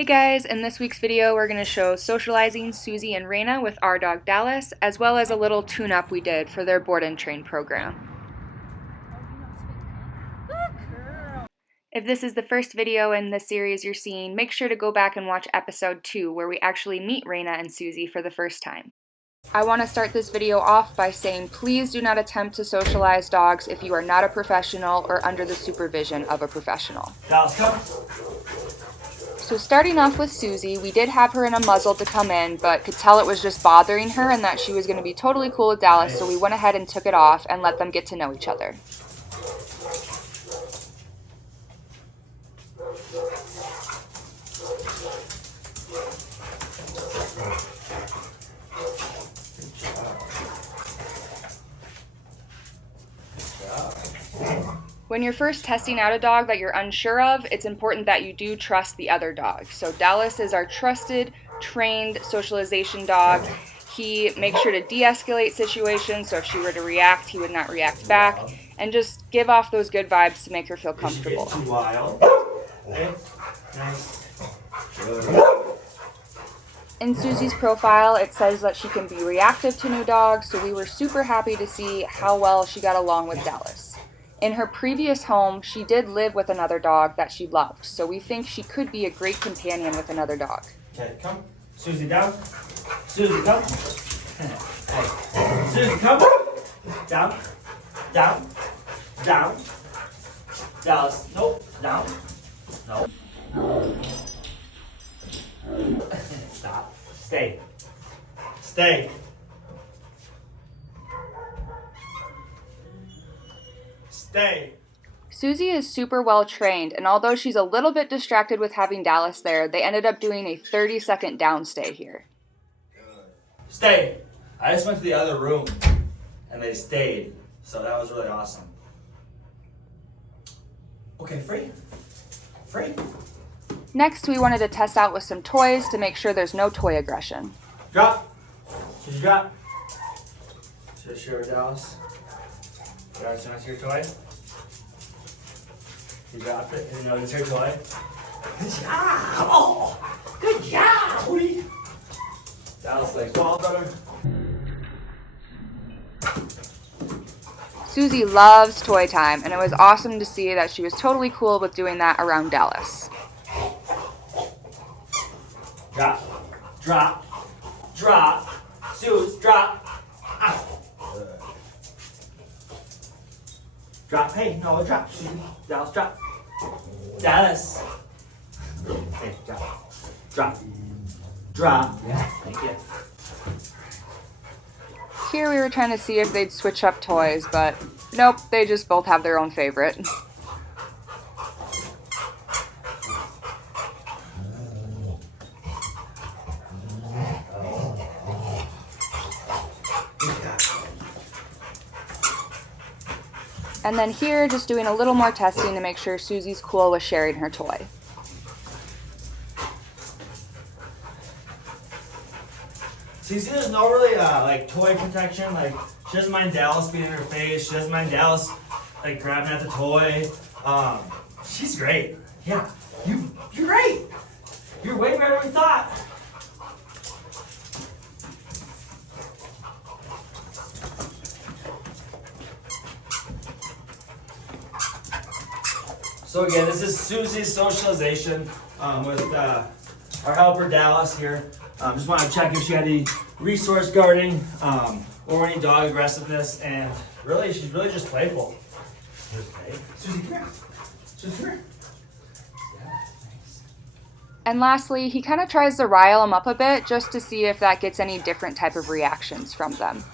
Hey guys, in this week's video we're going to show Socializing Susi and Reyna with our dog Dallas, as well as a little tune-up we did for their board and train program. If this is the first video in the series you're seeing, make sure to go back and watch episode 2 where we actually meet Reyna and Susi for the first time. I want to start this video off by saying please do not attempt to socialize dogs if you are not a professional or under the supervision of a professional. Dallas, come. So starting off with Susi, we did have her in a muzzle to come in, but could tell it was just bothering her and that she was going to be totally cool with Dallas, so we went ahead and took it off and let them get to know each other. When you're first testing out a dog that you're unsure of, it's important that you do trust the other dog. So Dallas is our trusted, trained socialization dog. He makes sure to de-escalate situations, so if she were to react, he would not react back, and just give off those good vibes to make her feel comfortable. Too wild. Okay. Nice. In Susi's profile, it says that she can be reactive to new dogs, so we were super happy to see how well she got along with Dallas. In her previous home, she did live with another dog that she loved, so we think she could be a great companion with another dog. Okay, come. Susi, down. Susi, come. Hey. Susi, come. Down. Down. Down. Dallas, nope. Down. No. Stop. Stay. Stay. Stay. Susi is super well trained, and although she's a little bit distracted with having Dallas there, they ended up doing a 30-second downstay here. Stay. I just went to the other room and they stayed, so that was really awesome. Okay, free. Free. Next, we wanted to test out with some toys to make sure there's no toy aggression. Drop. Just drop. Just show Dallas. Dallas, you want to see your toy? You dropped it. You know it's your toy. Good job. Oh, good job, Woody. Dallas, like, well, brother. Susi loves toy time, and it was awesome to see that she was totally cool with doing that around Dallas. Drop. Drop. Drop. Suze, drop. Ow. Drop. Hey, no, drop. Dallas, drop. Dallas. Hey, drop. Drop. Drop. Yeah, thank you. Here we were trying to see if they'd switch up toys, but nope, they just both have their own favorite. And then here, just doing a little more testing to make sure Susi's cool with sharing her toy. Susi does no really like toy protection. Like she doesn't mind Dallas being in her face. She doesn't mind Dallas like grabbing at the toy. She's great. Yeah, you're great. You're way better than we thought. So again, this is Susi's socialization with our helper Dallas here. Just want to check if she had any resource guarding or any dog aggressiveness, and really, she's really just playful. Okay. Susi, come here. Susi, come here. Yeah, thanks. And lastly, he kind of tries to rile them up a bit just to see if that gets any different type of reactions from them.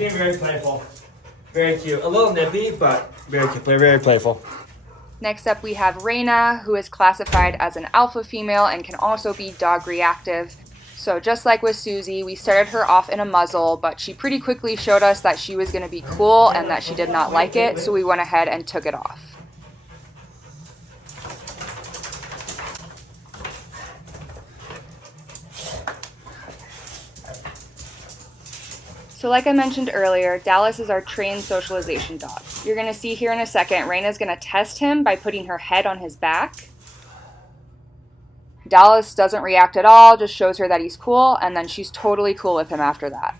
being very playful. Very cute. A little nippy, but very cute. Very playful. Next up, we have Reyna, who is classified as an alpha female and can also be dog reactive. So just like with Susi, we started her off in a muzzle, but she pretty quickly showed us that she was going to be cool and that she did not like it, so we went ahead and took it off. So like I mentioned earlier, Dallas is our trained socialization dog. You're going to see here in a second, Reyna's going to test him by putting her head on his back. Dallas doesn't react at all, just shows her that he's cool, and then she's totally cool with him after that.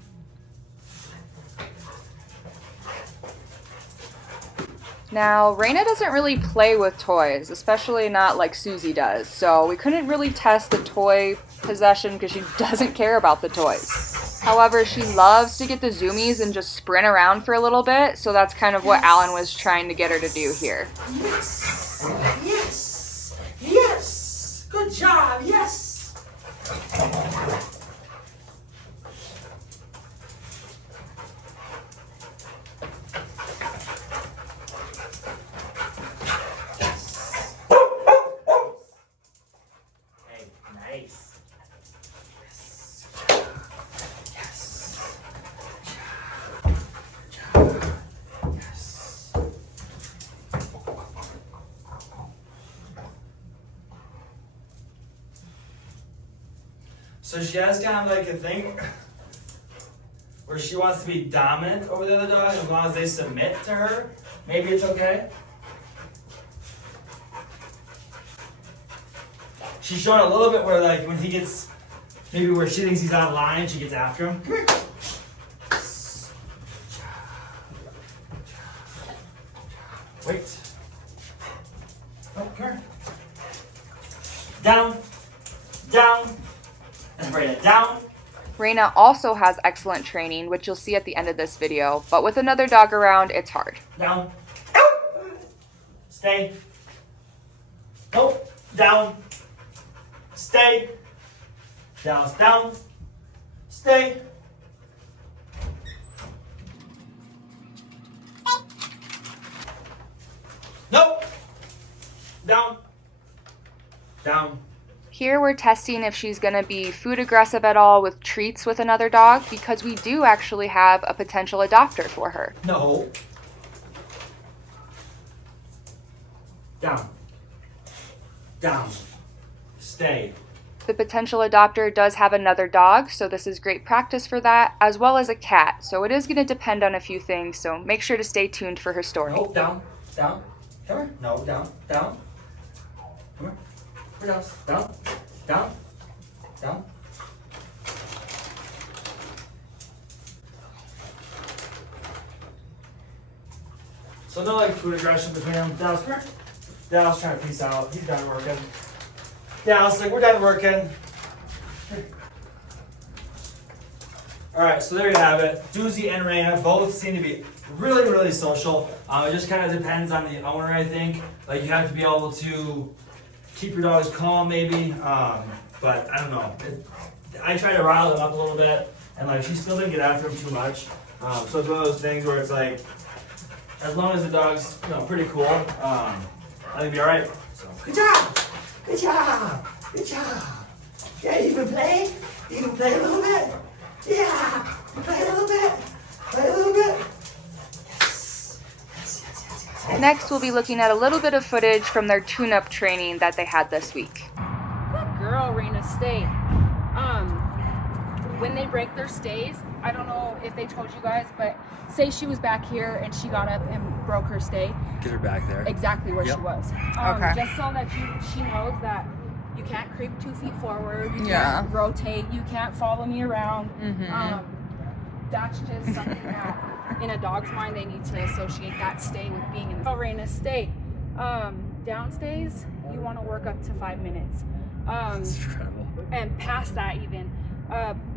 Now, Reyna doesn't really play with toys, especially not like Susi does, so we couldn't really test the toy possession because she doesn't care about the toys. However, she loves to get the zoomies and just sprint around for a little bit, so that's kind of what Alan was trying to get her to do here. Yes! Yes! Yes! Good job! Yes! Hey, nice. So she has kind of like a thing where she wants to be dominant over the other dog as long as they submit to her. Maybe it's okay. She's showing a little bit where like when he gets, maybe where she thinks he's out of line, she gets after him. Come here. Wait. Oh, come here. Down. Down. And Reyna down. Reyna also has excellent training, which you'll see at the end of this video, but with another dog around, it's hard. Down. Stay. Nope. Down. Stay. Down. Down. Stay. Nope. Down. Down. Here we're testing if she's going to be food aggressive at all with treats with another dog, because we do actually have a potential adopter for her. No. Down. Down. Stay. The potential adopter does have another dog, so this is great practice for that, as well as a cat. So it is going to depend on a few things, so make sure to stay tuned for her story. No, down. Down. Come here. No, down. Down. Come here. Down, down, down, down. So no like food aggression between them. Dallas, come here. Dallas trying to peace out. He's done working. Dallas, like we're done working. All right, so there you have it. Susi and Reyna both seem to be really social. It just kind of depends on the owner, I think. Like you have to be able to keep your dogs calm, maybe, but I don't know. I try to rile them up a little bit, and like she still didn't get after him too much. So it's one of those things where it's like, as long as the dog's pretty cool, I think it'll be all right. So good job, good job, good job. Yeah, you can play. You can play a little bit. Yeah, play a little bit. Play a little bit. Next, we'll be looking at a little bit of footage from their tune-up training that they had this week. Good girl, Reyna, stay. When they break their stays, I don't know if they told you guys, but say she was back here and she got up and broke her stay. Get her back there. Exactly where she was. Okay. Just so that she knows that you can't creep 2 feet forward. You Yeah. can't rotate. You can't follow me around. Mm-hmm. That's just something that in a dog's mind they need to associate that stay with being in the Reyna, stay. Down stays, you want to work up to 5 minutes. That's incredible. And past that even.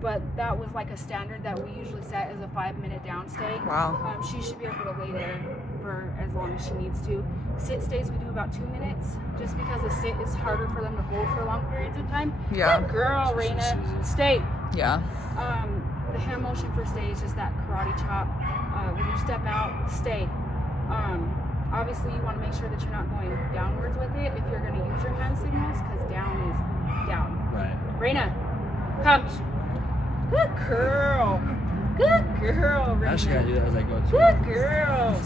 But that was like a standard that we usually set as a 5-minute down stay. Wow. She should be able to lay there for as long as she needs to. Sit stays we do about 2 minutes, just because a sit is harder for them to hold for long periods of time. Yeah. Good girl, Reyna, stay. Yeah. the hand motion for stay is just that karate chop. When you step out, stay. Obviously, you want to make sure that you're not going downwards with it if you're going to use your hand signals, because down is down. Right. Reyna, come. Good girl. Good girl, Reyna. I just gotta do that as I go too. Good girl.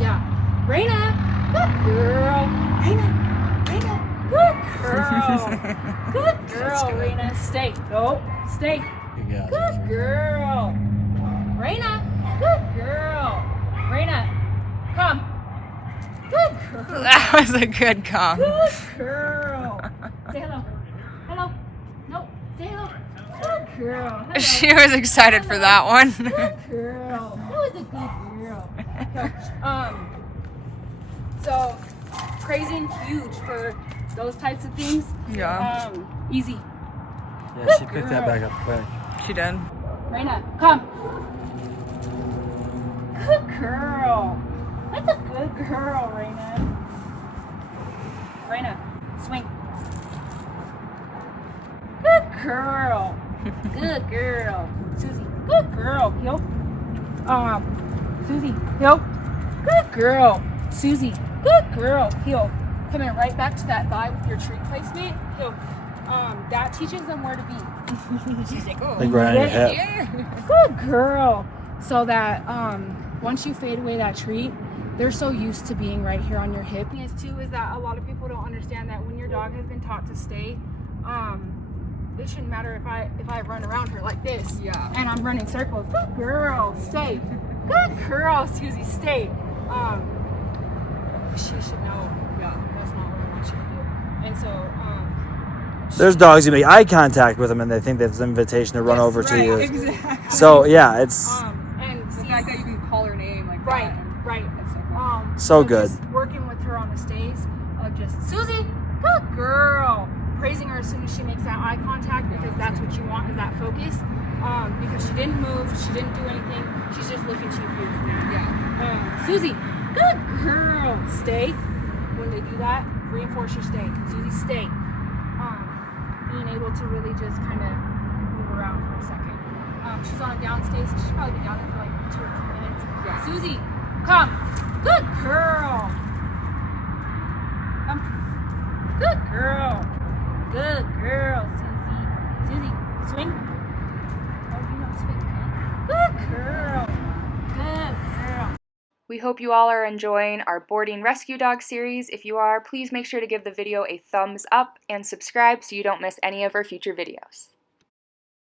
Yeah. Reyna. Good girl. Reyna. Good girl. Good girl, Reyna. Stay. No. Stay. Yeah. Good girl. Reyna. Good girl. Reyna. Come. Good girl. That was a good come. Good girl. Say hello. Hello. No. Say hello. Good girl. Hello. She was excited for that one. Good girl. That was a good girl. So crazy and huge for those types of things. Yeah. Easy. Yeah, she picked that back up quick. She did. Reyna, come. Good girl. That's a good girl, Reyna. Reyna, swing. Good girl. Good girl. Susi, good girl. Heel. Susi, heel. Good girl. Susi, good girl. Heel. Coming right back to that thigh with your treat placement. Heel. That teaches them where to be. She's like, oh. Like right on your hip. Yeah. Good girl. So that once you fade away that treat, they're so used to being right here on your hip. Is too is that a lot of people don't understand that when your dog has been taught to stay, it shouldn't matter if I run around her like this. Yeah. And I'm running circles. Good girl, stay. Good girl, Susie, stay. She should know. Yeah, that's not what I want you to do. And so There's dogs you make eye contact with them and they think that's an invitation to run over to you. Exactly. So yeah, it's and The fact that you can call her name like right, that. right. That's so cool. So good. Just working with her on the stays of just Susie, good girl. Praising her as soon as she makes that eye contact, because that's what you want, is that focus. Because she didn't move, she didn't do anything. She's just looking to you for your command. Yeah. Susie, good girl. Stay. When they do that, reinforce your stay. Susie, stay. Being able to really just kind of move around for a second. She's on a down stay, so she'll probably be down there for like 2 or 3 minutes. Yeah. Susie, come. Good girl. Come. Good girl. Good girl, Susie. Susie, swing. Oh, you know, swing. Good girl. Good girl. We hope you all are enjoying our boarding rescue dog series. If you are, please make sure to give the video a thumbs up and subscribe so you don't miss any of our future videos.